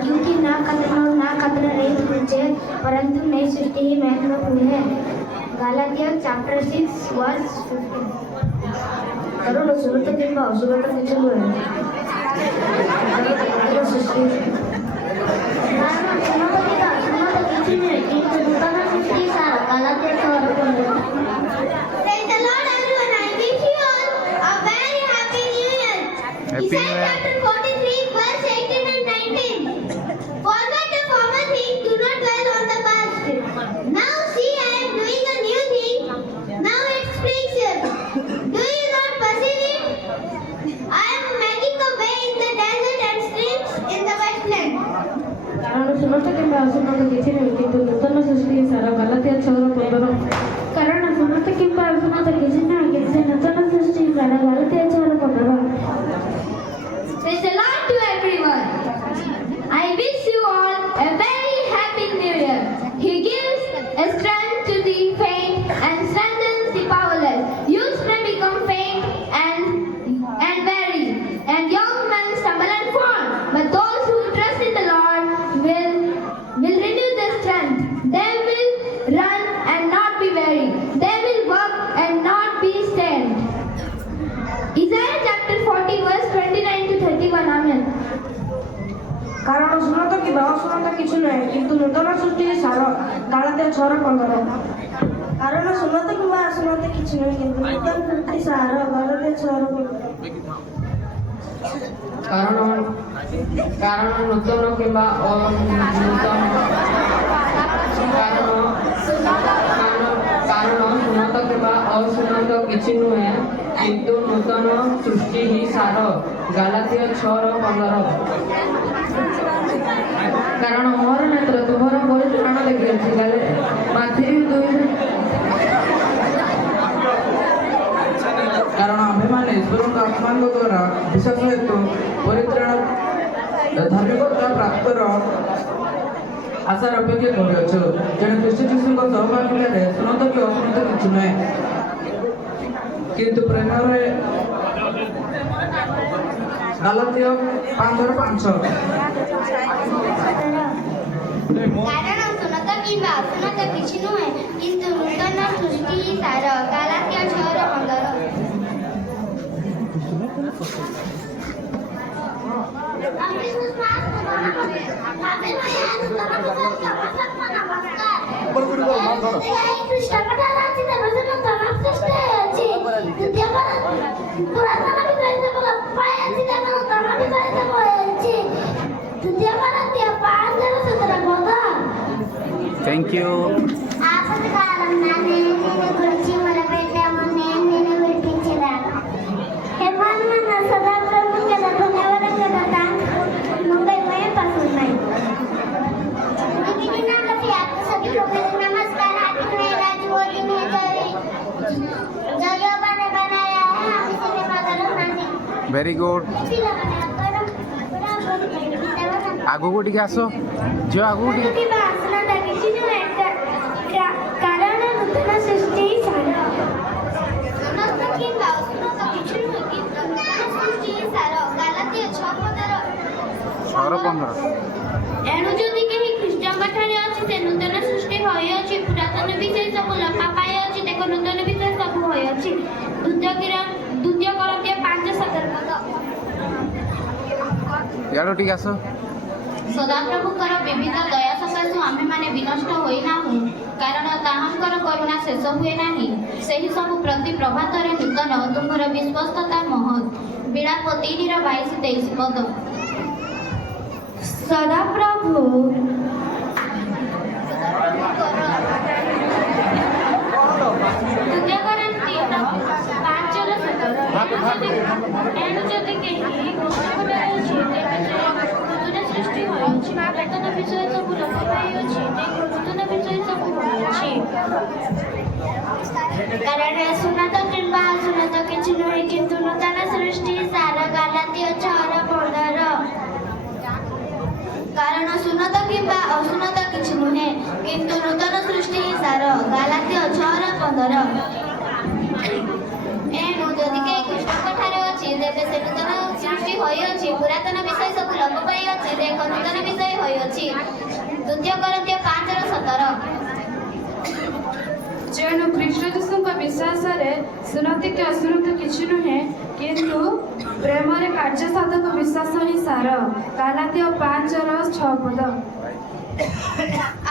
क्योंकि ना खतरा और ना खतरा रहित मुझे परंतु नई सृष्टि ही महत्वपूर्ण है। Galatians chapter 6 verse 15। करो ना सुनो तो किंबा सुनो तो किसी को है। करो सृष्टि। सुनो तो किसी ने किंतु दूसरा सृष्टि सारा गलातिया चौरा पंद्रह। Praise the Lord, everyone. I wish you all a very happy New Year. Isaiah chapter 43, verse 18 and 19. Forget the former things, do not dwell on the past. Now see, I am doing a new thing. Now it springs up. Do you not perceive it? I am making a way in the desert and streams in the wasteland. ನಾನು ಸುನ್ನತ ಕೆಂಬ ಸುನ್ನತ ಕಿಚಿನಕ್ಕಿಂತ ನೂತನ ಸೃಷ್ಟಿ ಸಾರ ಗಲಾತ್ಯ 6:15 ಕಾರಣ ಸುನ್ನತ ಕೆಂಬ ಸುನ್ನತ ಕಿಚಿನಕ್ಕಿಂತ ನೂತನ ಸೃಷ್ಟಿ ಸಾರ Galatia 6:15. Praise the Lord to everyone. I wish you all a very happy New Year. He gives a strength to the faint and strengthens the powerless. Youths may become faint and weary, and young men stumble and fall. But those who trust in the Lord will renew their strength. They will run and not be weary. They will walk and not be faint. Isaiah chapter 40, verse 29 to 31. Amen. କାରଣ ସୁନତ କିମ୍ବା ଅସୁନତ କିଛି ନୁହେଁ କିନ୍ତୁ ନୂତନ ସୃଷ୍ଟି ସାର ଗଲାତ୍ୟା 6:15 କାରଣ ସୁନତ କିମ୍ବା ଅସୁନତ କିଛି ନୁହେଁ କିନ୍ତୁ ନୂତନ ସୃଷ୍ଟି ସାର ଗଲାତ୍ୟା 6:15 କାରଣ ନୂତନ କିମ୍ବା କାରଣ ସୁନତ କିମ୍ବା ଅସୁନତ କିଛି ନୁହେଁ କିନ୍ତୁ ନୂତନ ସୃଷ୍ଟି ହିଁ ସାର ଗଲାତ୍ୟା 6:15 କାରଣ ମୋର ନେତ୍ର ତୁମର ପରିତ୍ରାଣ ଦେଖିଅଛି ମାଥିଉ 2। କାରଣ ଆମ୍ଭେମାନେ ଈଶ୍ୱରଙ୍କ ଆତ୍ମାଙ୍କ ଦ୍ୱାରା ବିଶ୍ୱାସ ହେତୁ ପରିତ୍ରାଣ ଧାର୍ମିକତା ପ୍ରାପ୍ତର ଆଶାର ଅପେକ୍ଷା କରିଅଛୁ। ଜଣେ ଖ୍ରୀଷ୍ଟ ଯୀଶୁଙ୍କ ସହଭାଗିତାରେ ସୁନତ କି ଅସୁନତ କିଛି ନୁହେଁ କିନ୍ତୁ ପ୍ରେମରେ ଗଲାତ୍ୟା 5:5। କାରଣ ସୁନତ କିମ୍ବା ଅସୁନତ କିଛି ନୁହେଁ କିନ୍ତୁ ନୂତନ ସୃଷ୍ଟି ସାର ଗଲାତ୍ୟା 6:15। Thank you. ఆపదకాలం నా నేనే గురించి మొదలుపెట్టాము నేను విడిపించలేను हेमानमना सदा प्रभु के धन्यवाद करता मुंबई में पसंद है दीदी नाम से आप सभी लोगों को नमस्कार। Happy new year. आज वो दिन है जो योगा ने बनाया है हम इसे मगर नहीं Very good. आगो को टिके आसो जो आगो को टिके कारण नूतन सृष्टि सार एणु जदि केही ख्रीष्टଙ୍କ ଠାରେ ଅଛି ସେ ନୂତନ ସୃଷ୍ଟି ହୋଇଅଛି ପୁରାତନ ବିଷୟ ସବୁ ଲପା ପାଇଅଛି ଦେଖ ନୂତନ ବିଷୟ ସବୁ ହୋଇଅଛି। ଦ୍ୱିତୀୟ କରନ୍ଥୀୟ 5:17। यारो टिके आसो ସଦାପ୍ରଭୁଙ୍କର ବିବିଧ ଦୟା ସକାଶୁ ଆମେମାନେ ବିନଷ୍ଟ ହୋଇନାହୁଁ କାରଣ ତାହାଙ୍କର କରୁଣା ଶେଷ ହୁଏ ନାହିଁ। ସେହି ସବୁ ପ୍ରତି ପ୍ରଭାତରେ ନୂତନ ତୁମର ବିଶ୍ୱସ୍ତତା ମହତ୍। ବିଳାପ 3:22-23 ପଦ। सदाप्रभु ଦ୍ୱିତୀୟ କରନ୍ଥୀୟ 5:17। ଏଣୁ ଯଦି କେହି ଖ୍ରୀଷ୍ଟଙ୍କ ଠାରେ ଅଛି ତେବେ ସେ ନୂତନ ସୃଷ୍ଟି ହୋଇଅଛି ପୁରାତନ ବିଷୟ ସବୁ ଲୋପ ପାଇଅଛି ଦେଖ ନୂତନ ବିଷୟ ସବୁ ହୋଇଅଛି। କାରଣ ସୁନତ କିମ୍ବା ଅସୁନତ କିଛି ନୁହେଁ କିନ୍ତୁ ନୂତନ ସୃଷ୍ଟି ସାର ଗଲାତ୍ୟା 6:15। କାରଣ ସୁନତ କିମ୍ବା ଅସୁନତ କିଛି ନୁହେଁ କିନ୍ତୁ ନୂତନ ସୃଷ୍ଟି ସାର ଗଲାତ୍ୟା 6:15। ଏଣୁ ଯଦି କେହି ଖ୍ରୀଷ୍ଟଙ୍କ ଠାରେ ଅଛି ତେବେ ସେ ନୂତନ ସୃଷ୍ଟି ହୋଇଅଛି। ପୁରାତନ ବିଷୟ ସବୁ ଲୋପ ପାଇଅଛି, ଦେଖ ନୂତନ ବିଷୟ ହୋଇଅଛି। 2 Corinthians 5:17। ଯେଣୁ ଖ୍ରୀଷ୍ଟ ଯୀଶୁଙ୍କ ବିଶ୍ୱାସରେ ସୁନତି କି ଅସୁନତି କିଛି ନୁହେଁ, କିନ୍ତୁ ପ୍ରେମରେ କାର୍ଯ୍ୟ ସାଧକ ବିଶ୍ୱାସ ହିଁ ସାର। ଗାଲାତୀୟ 5:6।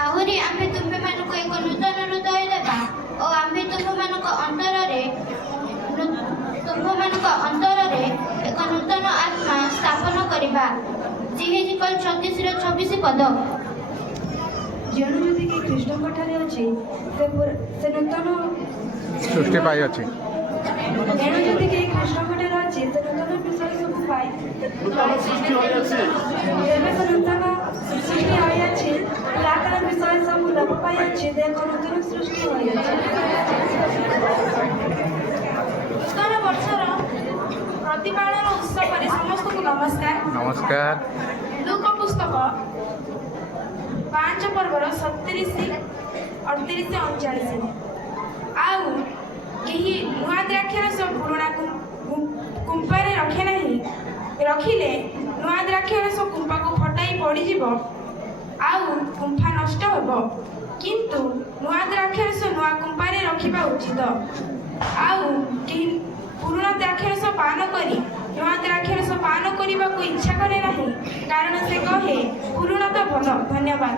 ଆହୁରି ଆମ୍ଭେ ତୁମ୍ଭେମାନଙ୍କୁ ଏକ ନୂତନ ହୃଦୟ ଦେବା ଓ ଆମ୍ଭେ ତୁମ୍ଭମାନଙ୍କ ଅନ୍ତରରେ ଏକ ନୂତନ ଆତ୍ମା ସ୍ଥାପନ କରିବା। ଜିହେଜିକଲ 34:26। ଯେଣୁ ଯଦି କି ଖ୍ରୀଷ୍ଟଙ୍କ ଠାରେ ଅଛି, ସେ ନୂତନ ସୃଷ୍ଟି ପାଇଅଛି। ଏଣୁ ଯଦି କି ଖ୍ରୀଷ୍ଟଙ୍କ ଠାରେ ଅଛି, ସେ ନୂତନ ବିଷୟ ସବୁ ପାଇ ଏବେ ସେ ନୂତନ ସୃଷ୍ଟି ହୋଇଅଛି, ପୁରାତନ ବିଷୟ ସବୁ ଲୋପ ପାଇଅଛି, ଦେଖ ନୂତନ ସୃଷ୍ଟି ହୋଇଅଛି। ନୂତନ ବର୍ଷର ପ୍ରତିପାଳନ ଉତ୍ସବରେ ସମସ୍ତଙ୍କୁ ନମସ୍କାର। ନମସ୍କାର। ଲୁକ ପୁସ୍ତକ 5 ପର୍ବର 37, 38, 39। ଆଉ କେହି ନୂଆ ଦ୍ରାକ୍ଷାରସ ପୁରୁଣା କୁମ୍ପାରେ ରଖେ ନାହିଁ। ରଖିଲେ ନୂଆ ଦ୍ରାକ୍ଷାରସ କୁମ୍ପାକୁ ଫଟାଇ ପଡ଼ିଯିବ, ଆଉ କୁମ୍ପା ନଷ୍ଟ ହେବ। କିନ୍ତୁ ନୂଆ ଦ୍ରାକ୍ଷାରସ ନୂଆ କୁମ୍ପାରେ ରଖିବା ଉଚିତ। ଆଉ କେହି ପୁରୁଣା ଦ୍ରାକ୍ଷାରସ ପାନ କରି ନୂଆ ଦ୍ରାକ୍ଷାରସ ପାନ କରିବାକୁ ଇଚ୍ଛା କରେ ନାହିଁ, କାରଣ ସେ କହେ ପୁରୁଣା ତ ଭଲ। ଧନ୍ୟବାଦ।